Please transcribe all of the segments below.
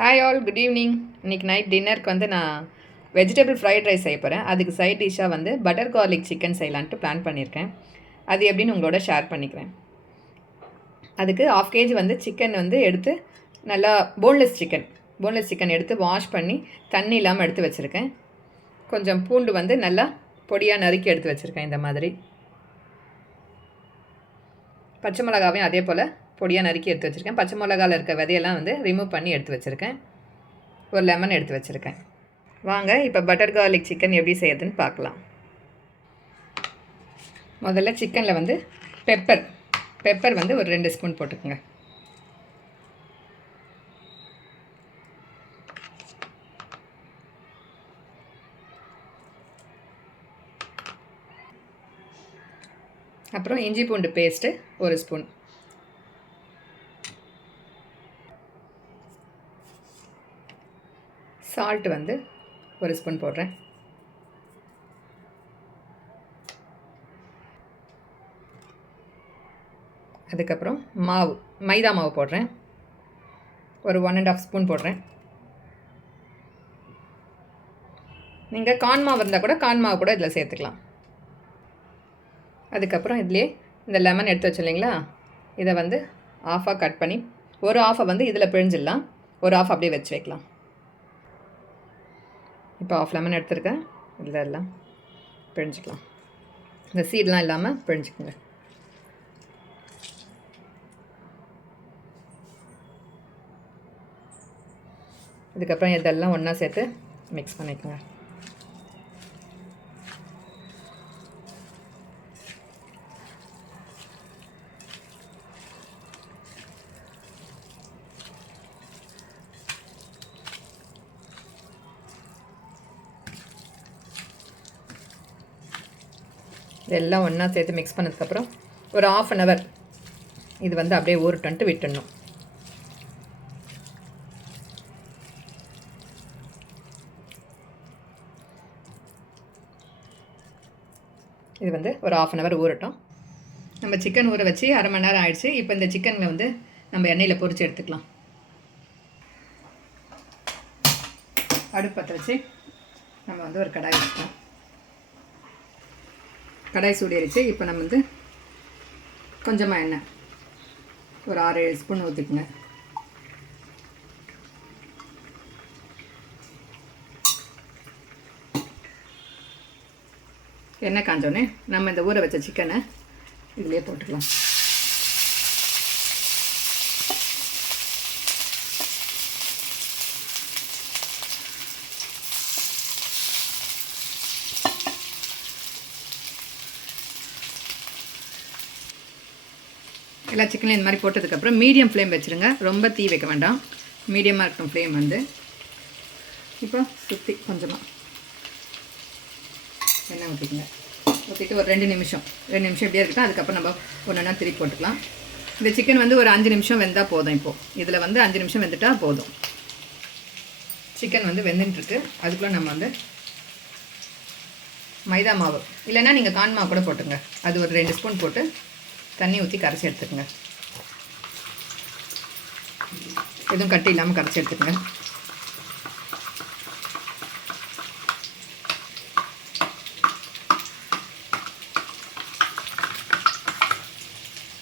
Hi all, good evening. இன்றைக்கி night டின்னருக்கு வந்து நான் வெஜிடபிள் ஃப்ரைட் ரைஸ் செய்ய போகிறேன். அதுக்கு சைட் டிஷ்ஷாக வந்து பட்டர் கார்லிக் சிக்கன் செய்யலான்ட்டு பிளான் பண்ணியிருக்கேன். அது எப்படின்னு உங்களோட ஷேர் பண்ணிக்கிறேன். அதுக்கு 1/2 kg வந்து சிக்கன் வந்து எடுத்து நல்லா போன்லெஸ் சிக்கன் எடுத்து வாஷ் பண்ணி தண்ணி இல்லாமல் எடுத்து வச்சுருக்கேன். கொஞ்சம் பூண்டு வந்து நல்லா பொடியாக நறுக்கி எடுத்து வச்சுருக்கேன். இந்த மாதிரி பச்சை மிளகாவையும் அதே போல் பொடியாக நறுக்கி எடுத்து வச்சுருக்கேன். பச்சை மிளகாவில் இருக்க விதையெல்லாம் வந்து ரிமூவ் பண்ணி எடுத்து வச்சுருக்கேன். ஒரு லெமன் எடுத்து வச்சுருக்கேன். வாங்க இப்போ பட்டர் கார்லிக் சிக்கன் எப்படி செய்யறதுன்னு பார்க்கலாம். முதல்ல சிக்கனில் வந்து பெப்பர் வந்து ஒரு 2 ஸ்பூன் போட்டுக்கோங்க. அப்புறம் இஞ்சி பூண்டு பேஸ்ட்டு 1 ஸ்பூன். சால்ட் வந்து 1 ஸ்பூன் போடுறேன். அதுக்கப்புறம் மைதா மாவு போடுறேன். ஒரு 1.5 ஸ்பூன் போடுறேன். நீங்கள் கார்ன் மாவு இருந்தால் கூட கார்ன் மாவு கூட இதில் சேர்த்துக்கலாம். அதுக்கப்புறம் இதுலேயே இந்த லெமன் எடுத்து வச்சு இல்லைங்களா, இதை வந்து ஆஃபாக கட் பண்ணி ஒரு ஆஃபை வந்து இதில் பிழிஞ்சிடலாம், ஒரு ஆஃப் அப்படியே வச்சு வைக்கலாம். இப்போ 1/2 லெமன் எடுத்துருக்கேன். இதில் எல்லாம் பிழிஞ்சிக்கலாம். இந்த சீடெலாம் இல்லாமல் பிழிஞ்சிக்கோங்க. இதுக்கப்புறம் இதெல்லாம் ஒன்றா சேர்த்து மிக்ஸ் பண்ணிக்கோங்க. இதெல்லாம் ஒன்றா சேர்த்து மிக்ஸ் பண்ணதுக்கப்புறம் ஒரு 1/2 hour இது வந்து அப்படியே ஊறட்டுன்ட்டு விட்டுடணும். இது வந்து ஒரு 1/2 hour ஊறட்டும். நம்ம சிக்கன் ஊற வச்சு 1/2 மணி நேரம் ஆயிடுச்சு. இப்போ இந்த சிக்கனில் வந்து நம்ம எண்ணெயில் பொரித்து எடுத்துக்கலாம். அடுப்பு பற்ற வச்சு நம்ம வந்து ஒரு கடாய் வச்சுக்கலாம். கடாய் சூடிடுச்சு. இப்போ நம்ம வந்து கொஞ்சமாக எண்ணெய் ஒரு 6-7 ஸ்பூன் ஊற்றிக்குங்க. எண்ணெய் காஞ்சோடனே நம்ம இந்த ஊற வச்ச சிக்கனை இதிலே போட்டுக்கலாம். எல்லா சிக்கனையும் இந்த மாதிரி போட்டதுக்கப்புறம் மீடியம் ஃப்ளேம் வச்சுருங்க. ரொம்ப தீ வைக்க வேண்டாம், மீடியமாக இருக்கணும் ஃப்ளேம் வந்து. இப்போ சுற்றி கொஞ்சமாக எண்ணெய் ஊற்றிக்கங்க. ஊற்றிட்டு ஒரு 2 நிமிஷம் இப்படியே இருக்கட்டும். அதுக்கப்புறம் நம்ம ஒன்றா திருப்பி போட்டுக்கலாம். இந்த சிக்கன் வந்து ஒரு 5 நிமிஷம் வெந்தால் போதும். இப்போது இதில் வந்து 5 நிமிஷம் வெந்துட்டால் போதும். சிக்கன் வந்து வெந்துட்டுருக்கு. அதுக்குள்ளே நம்ம வந்து மைதா மாவு இல்லைன்னா நீங்கள் கார்ன் மாவு கூட போட்டுங்க. அது ஒரு 2 ஸ்பூன் போட்டு தண்ணி ஊற்றி கரைச்சி எடுத்துக்கோங்க. எதுவும் கட்டி இல்லாமல் கரைச்சி எடுத்துக்கோங்க.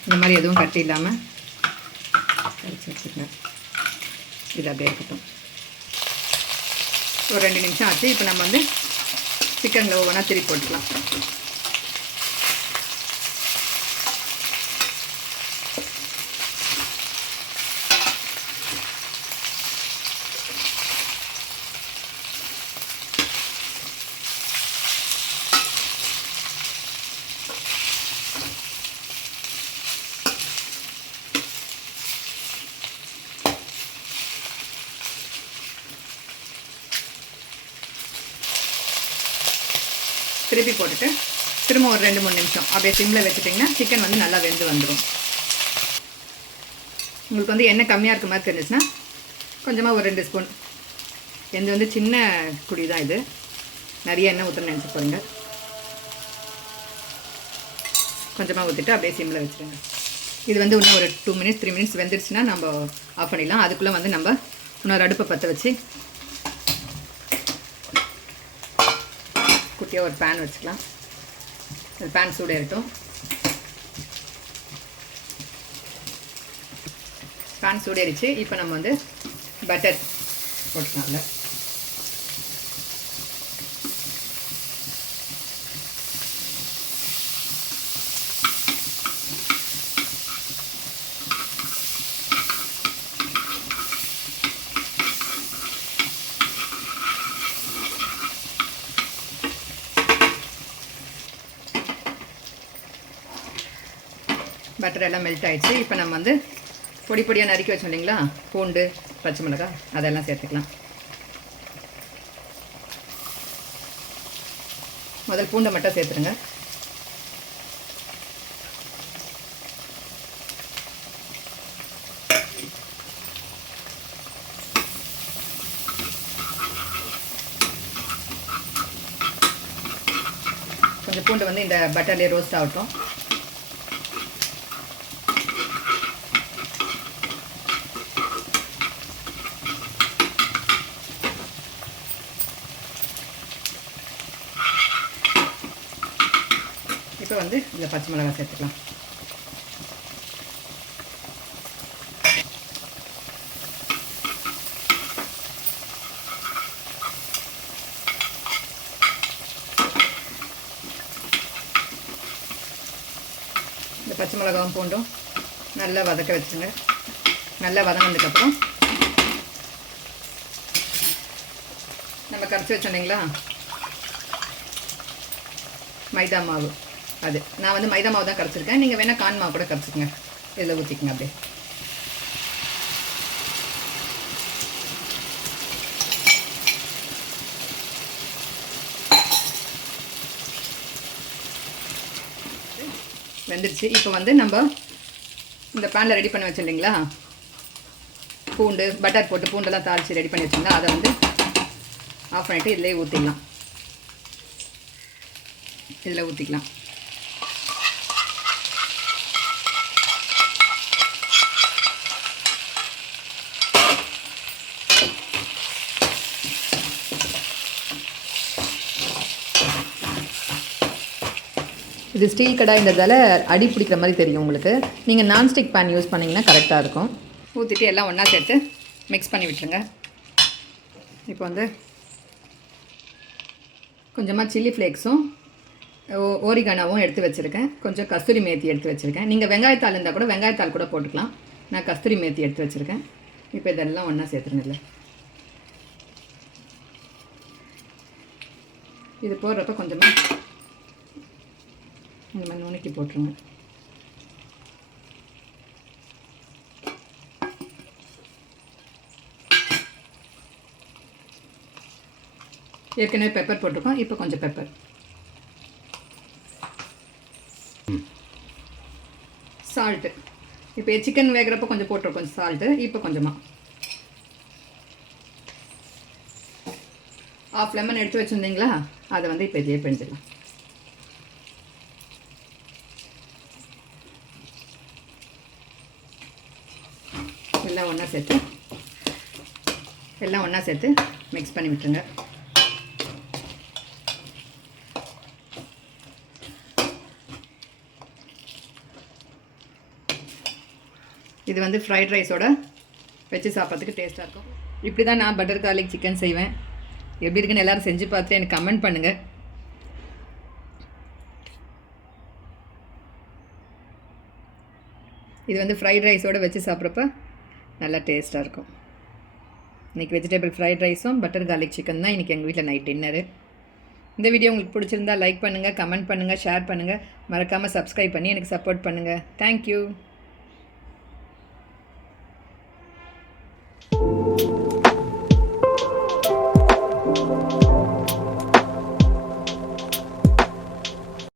இந்த மாதிரி எதுவும் கட்டி இல்லாமல் கரைச்சி எடுத்துக்கோங்க. இது அப்படியே இருக்கட்டும். ஒரு 2 நிமிஷம் ஆச்சு. இப்போ நம்ம வந்து சிக்கனில் ஒவ்வொன்றா திருப்பி போட்டுக்கலாம். திருப்பி போட்டுட்டு திரும்ப ஒரு 2-3 நிமிஷம் அப்படியே சிம்மில் வச்சுட்டிங்கன்னா சிக்கன் வந்து நல்லா வெந்து வந்துடும். உங்களுக்கு வந்து எண்ணெய் கம்மியாக இருக்க மாதிரி தெரிஞ்சிச்சுன்னா கொஞ்சமாக ஒரு 2 ஸ்பூன். எந்த வந்து சின்ன குடி தான் இது, நிறைய எண்ணெய் ஊற்றணும்னு நினச்சி போகிறீங்க. கொஞ்சமாக ஊற்றிட்டு அப்படியே சிம்மில் வச்சுருங்க. இது வந்து இன்னும் ஒரு 2 மினிட்ஸ் 3 மினிட்ஸ் வெந்துடுச்சுன்னா நம்ம ஆஃப் பண்ணிடலாம். அதுக்குள்ளே வந்து நம்ம இன்னொரு அடுப்பை பற்ற வச்சு குட்டியாக ஒரு பேன் வச்சுக்கலாம். அந்த பேன் சூடேறட்டும். பேன் சூடேறிச்சு. இப்போ நம்ம வந்து பட்டர் போட்டுக்கலாம்ல. பட்டர் எல்லாம் மெல்ட் ஆகிடுச்சு. இப்போ நம்ம வந்து பொடி பொடியாக நறுக்கி வச்சோம் இல்லைங்களா, பூண்டு, பச்சை மிளகாய், அதெல்லாம் சேர்த்துக்கலாம். முதல் பூண்டை மட்டும் சேர்த்துருங்க. கொஞ்சம் பூண்டு வந்து இந்த பட்டர்லேயே ரோஸ்ட் ஆகட்டும். இப்போ வந்து இந்த பச்சை மிளகாய் சேர்த்துக்கலாம். இந்த பச்சை மிளகாவும் பூண்டும் நல்லா வதக்க வச்சுருங்க. நல்லா வதங்கினதுக்கப்புறம் நம்ம கரைச்சி வச்சோம் இல்லைங்களா மைதா மாவு, அது நான் வந்து மைதா மாவு தான் கரைச்சிருக்கேன். நீங்கள் வேணால் கான் மாவு கூட கரைச்சிக்கங்க. இதில் ஊற்றிக்கங்க. அப்படியே வெந்துடுச்சு. இப்போ வந்து நம்ம இந்த பேனில் ரெடி பண்ணி வச்சோம் இல்லைங்களா, பூண்டு பட்டர் போட்டு பூண்டெல்லாம் தாளித்து ரெடி பண்ணி வச்சோங்களா, அதை வந்து ஆஃப் பண்ணிவிட்டு இதிலே ஊற்றிக்கலாம். இதில் ஊற்றிக்கலாம். இது ஸ்டீல் கடாய்ன்றதால அடி பிடிக்கிற மாதிரி தெரியும் உங்களுக்கு. நீங்கள் நான்ஸ்டிக் பேன் யூஸ் பண்ணிங்கன்னா கரெக்டாக இருக்கும். ஊற்றிட்டு எல்லாம் ஒன்றா சேர்த்து மிக்ஸ் பண்ணி விட்டுருங்க. இப்போ வந்து கொஞ்சமாக சில்லி ஃப்ளேக்ஸும் ஓரிகானாவும் எடுத்து வச்சுருக்கேன். கொஞ்சம் கஸ்தூரி மேத்தி எடுத்து வச்சுருக்கேன். நீங்கள் வெங்காயத்தாள் இருந்தால் கூட வெங்காயத்தாள் கூட போட்டுக்கலாம். நான் கஸ்தூரி மேத்தி எடுத்து வச்சுருக்கேன். இப்போ இதெல்லாம் ஒன்றா சேர்த்துருங்க. இது போடுறப்ப கொஞ்சமாக இந்த மாதிரி நுணுக்கி போட்டுருங்க. ஏற்கனவே பெப்பர் போட்டிருக்கோம். இப்போ கொஞ்சம் பெப்பர், சால்ட்டு. இப்போ சிக்கன் வேகிறப்ப கொஞ்சம் போட்டிருக்கோம் சால்ட்டு. இப்போ கொஞ்சமாக ஆஃப் லெமன் எடுத்து வச்சுருந்தீங்களா, அதை வந்து இப்போ இதே பிழிஞ்சிடலாம். எல்லாம் ஒன்றா சேர்த்து மிக்ஸ் பண்ணி விட்டுருங்க. இது வந்து ஃப்ரைட் ரைஸோட வச்சு சாப்பிட்றதுக்கு டேஸ்ட்டாக இருக்கும். இப்படி தான் நான் பட்டர் கார்லிக் சிக்கன் செய்வேன். எப்படி இருக்குன்னு எல்லோரும் செஞ்சு பார்த்துட்டு எனக்கு கமெண்ட் பண்ணுங்கள். இது வந்து ஃப்ரைட் ரைஸோடு வச்சு சாப்பிட்றப்ப நல்லா டேஸ்ட்டாக இருக்கும். இன்றைக்கி வெஜிடபிள் ஃப்ரைட் ரைஸும் பட்டர் கார்லிக் சிக்கன் தான் இன்றைக்கி எங்கள் வீட்டில் நைட் டின்னரு. இந்த வீடியோ உங்களுக்கு பிடிச்சிருந்தா லைக் பண்ணுங்கள், கமெண்ட் பண்ணுங்கள், ஷேர் பண்ணுங்கள். மறக்காமல் சப்ஸ்கிரைப் பண்ணி எனக்கு சப்போர்ட் பண்ணுங்கள். தேங்க்யூ.